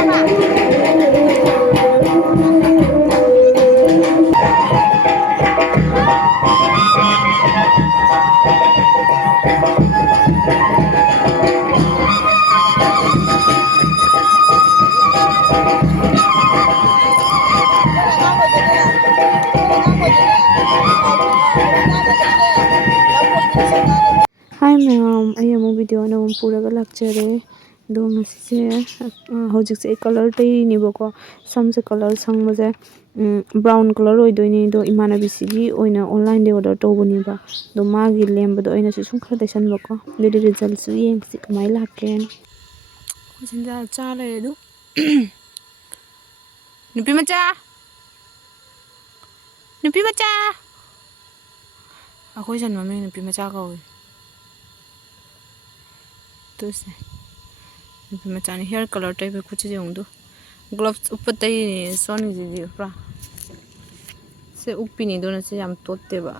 Hi ma'am, I am video na puraga lecture do masise hojik se color tai ni bako sam se color sang maje brown color oi doini do imana bisigi oina online de order to boni ba do magi lemba do oina sum khara desan bako de result su yeng sik mai laken jinja cha le do nupi macha akoi jan mami nupi macha ko to se nupi macha ni hair color tai be kuchi jong do gloves upatai ni soni ji pra se upini do na se yam totte ba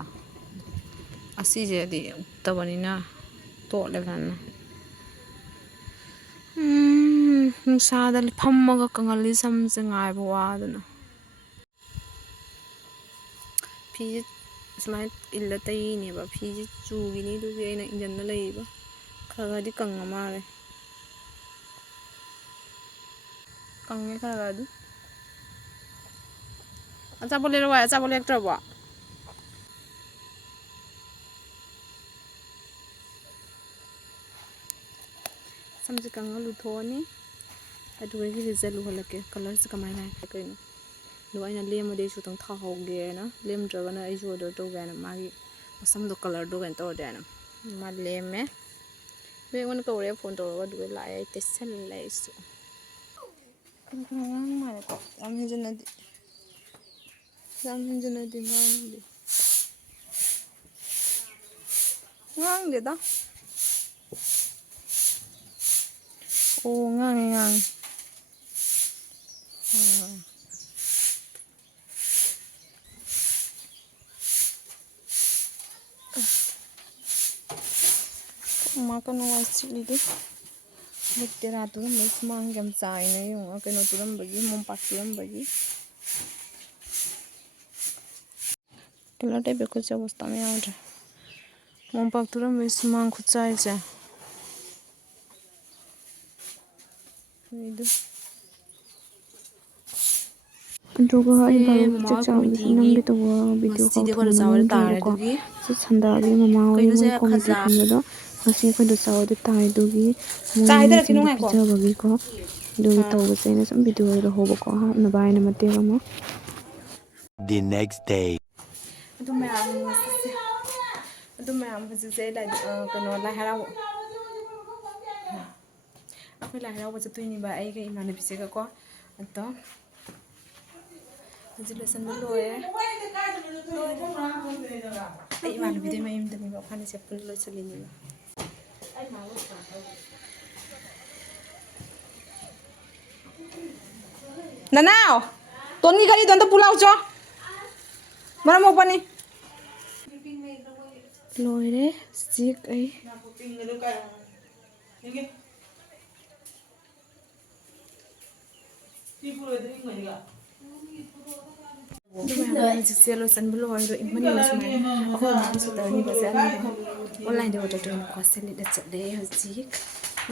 asi je di tabani na to le gan sa da phamma ga kangali sam se ngai ba wa da na phi smai illa tai ni ba phi chu gi ni du ge na injan na lei ba khaga di kang ma le kang nge khaga du acha bole ro acha bole ektra ba samje kang lu thoni adu gi result lu halake color se kamai na kai no do aina lem de su tang tha ho ge na lem draga na ai jo do to ga na magi sam do color do gan to de na ma lem me be won ko re phone to ga du la ai te sel lai su ngang ma ko am hin jana di ngang de da oh ngang makan was chili de mitera tu mes mang gam chai na yung cái no turam bagi mom pak turam bagi kala te be ko cha bosta me out mom pak turam mes mang khu chai cha idu Jogo ai baru cek cawe senang gitu video call temen ko se sandali mama oi moi comedy kamdo masih ko do saw de tai dogi chai da kinu ngai ko bagi ko do to se na sam video ro hobo ko ha na bai na mate ma the next day adu me am se da kono lai harau aku lai harau cha tuini ba ai ga imana bise ka ko to Lesan dulu ya. Ay mana video mai demi ba khani se pun lo salini ba. Nanao. Ton ni kali ton to pulau cho. Mana mau pani? Loire sik ai. Selo san belo iro imani usmai aku mau sudah ni basa ani online de order to ko seli da chat de hajik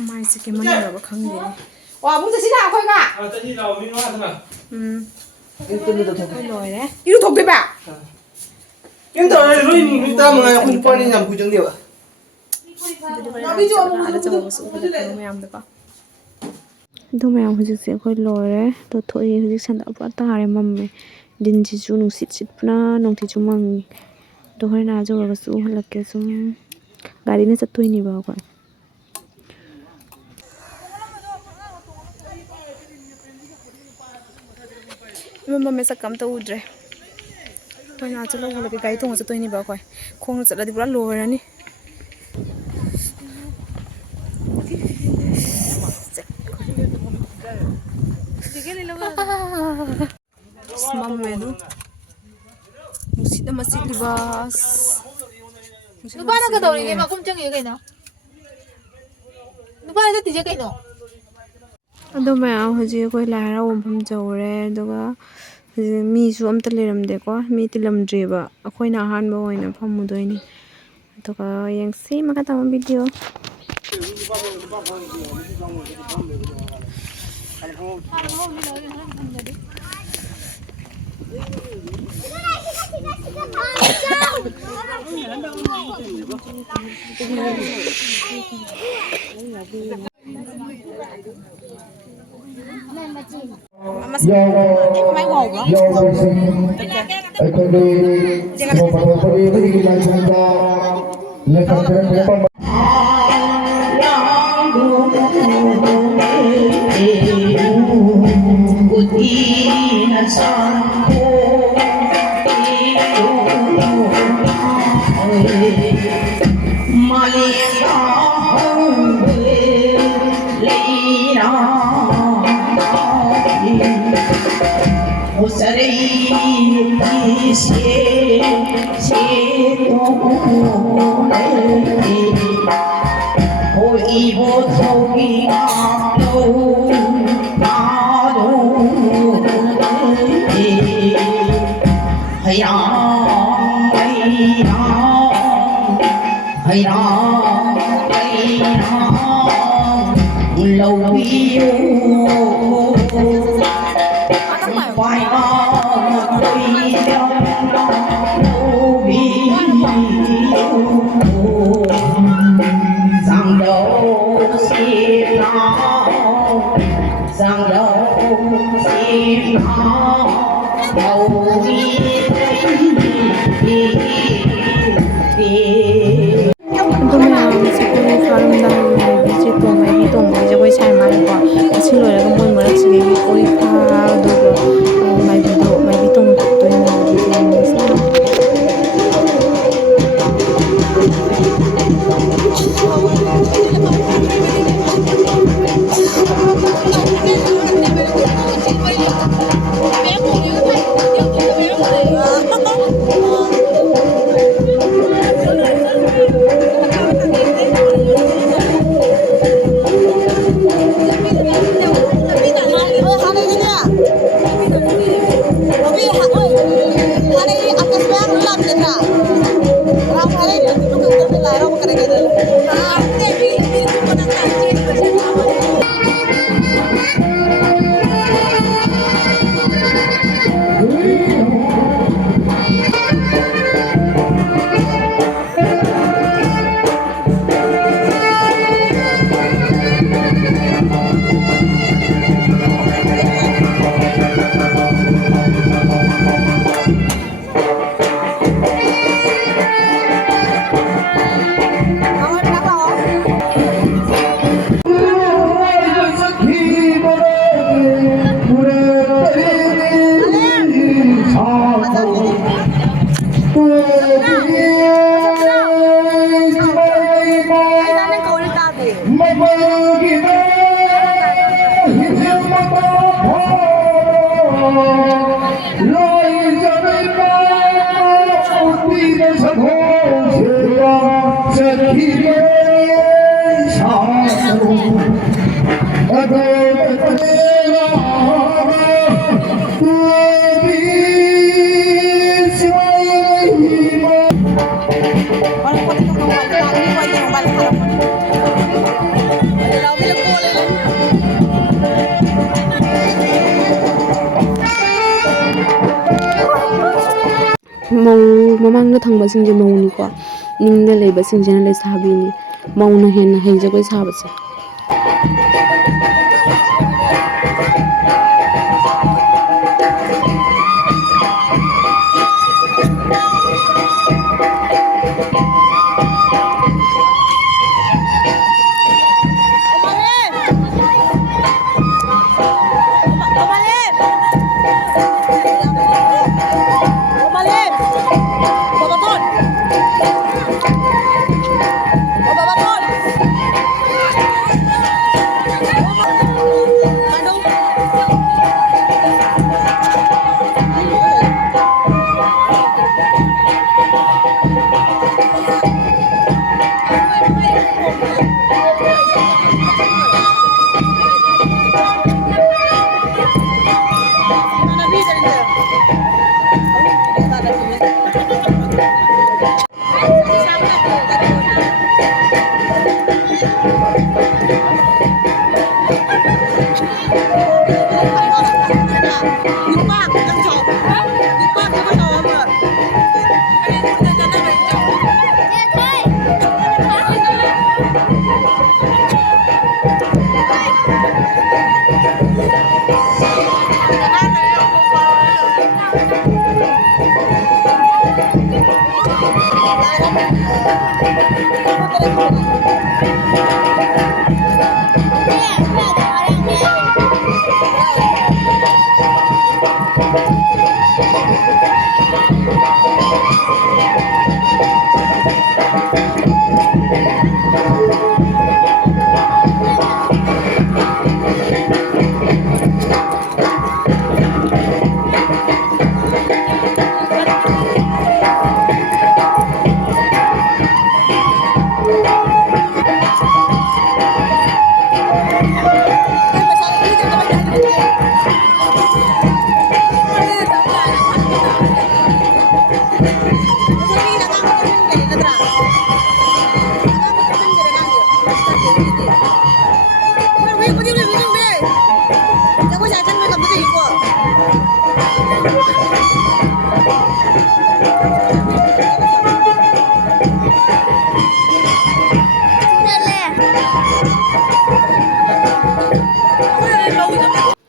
mai se ke mani ba khang de wa bung se sina khoi ga ta ni law mi wa ta itu ni to thok loi de iru thok de ba em to loi ni ta ma ku pa ni nam ku jang de ba na bi jo ada chaw su da me am de ba do me am hajik se khoi loi re to thoi hajik san da pa ta re mam me din ji chu nung sit na nong thi chu mang do hoi na jo ga su halak ke sum gari ne chatoi ni ba ko mama me sakam to udre hoi na chalo halak ke gari thong chatoi ni ba ko khong chala di pura loi ani Smam medu musida masih libas nupa na ka daw ni ma kum chang ye kai no nupa na ti je kai no ꯑꯗꯨ ꯃꯌꯥꯝ ꯍꯧꯖꯤꯛ ꯑꯩꯈꯣꯏ ꯂꯥꯏ ꯍꯔꯥꯎꯕ ꯃꯐꯝ ꯌꯧꯔꯦ ꯑꯗꯨꯒ ꯍꯧꯖꯤꯛ ꯃꯤꯁꯨ ꯑꯝꯇ ꯂꯩꯔꯝꯗꯦꯀꯣ ꯃꯤ ꯇꯤꯜꯂꯝꯗ꯭ꯔꯦꯕ ꯑꯩꯈꯣꯏꯅ ꯑꯍꯥꯟꯕ ꯑꯣꯏꯅ ꯐꯝꯃꯨꯗꯣꯏꯅꯤ ꯑꯗꯨꯒ ꯌꯦꯡꯁꯤ ꯃꯈꯥ ꯇꯥꯕ ꯚꯤꯗꯤꯑꯣ ꯑꯗꯨ ꯃꯌꯥꯝꯁꯦ ꯑꯩꯈꯣꯏ ꯐꯥꯔꯝꯗꯥꯏꯒꯤ ꯃꯥꯏꯕꯤꯁꯦ ꯃꯥꯏꯕꯤ ꯇꯣꯡꯕꯒꯤ ꯖꯒꯣꯏ ꯁꯥꯏ ꯃꯥꯜꯂꯦꯀꯣ ꯑꯁꯤ ꯂꯣꯏꯔꯒ ꯃꯣꯏ ꯃꯔꯛꯁꯤꯗꯒꯤ ꯀꯣꯏ ꯐꯥꯗꯧꯕ ꯃꯥꯏꯕꯤ ꯇꯣꯡꯊꯣꯛꯇꯣꯏꯅꯦꯕ ꯑꯗꯨꯗꯤ ꯌꯦꯡꯉꯁꯤ ꯃꯧ ꯃꯃꯥꯡꯗ ꯊꯪꯕꯁꯤꯡꯁꯦ ꯃꯧꯅꯤꯀꯣ ꯅꯤꯡꯗ ꯂꯩꯕꯁꯤꯡꯁꯤꯅ ꯂꯩꯁꯥꯕꯤꯅꯤ ꯃꯧꯅ ꯍꯦꯟꯅ ꯍꯩ ꯖꯒꯣꯏ ꯁꯥꯕꯁꯦ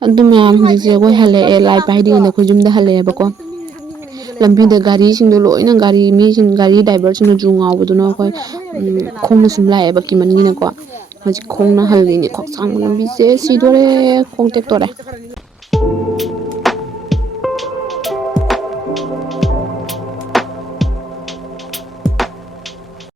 ꯑꯗꯨ ꯃꯌꯥꯝ ꯍꯧꯖꯤꯛꯁꯦ ꯑꯩꯈꯣꯏ ꯍꯜꯂꯛꯑꯦ ꯂꯥꯏ ꯄꯥꯏꯗꯤꯉꯩꯗ ꯑꯩꯈꯣꯏ ꯌꯨꯝꯗ ꯍꯜꯂꯛꯑꯦꯕꯀꯣ ꯂꯝꯕꯤꯗ ꯒꯥꯔꯤꯁꯤꯡꯗꯣ ꯂꯣꯏꯅ ꯃꯤꯁꯤꯡ ꯒꯥꯔꯤ ꯗ꯭ꯔꯥꯏꯚꯔꯁꯤꯡꯅ ꯖꯨ ꯉꯥꯎꯕꯗꯨꯅ ꯑꯩꯈꯣꯏ ꯈꯣꯡꯅ ꯁꯨꯝ ꯂꯥꯛꯑꯦꯕ ꯀꯤꯃꯟꯒꯤꯅꯀꯣ ꯍꯧꯖꯤꯛ ꯈꯣꯡꯅ ꯍꯜꯂꯤꯅꯦ ꯈꯣꯡꯁꯥꯡꯕ ꯂꯝꯕꯤꯁꯦ ꯁꯤꯗꯣꯔꯦ ꯈꯣꯡ ꯇꯦꯛꯇꯣꯔꯦ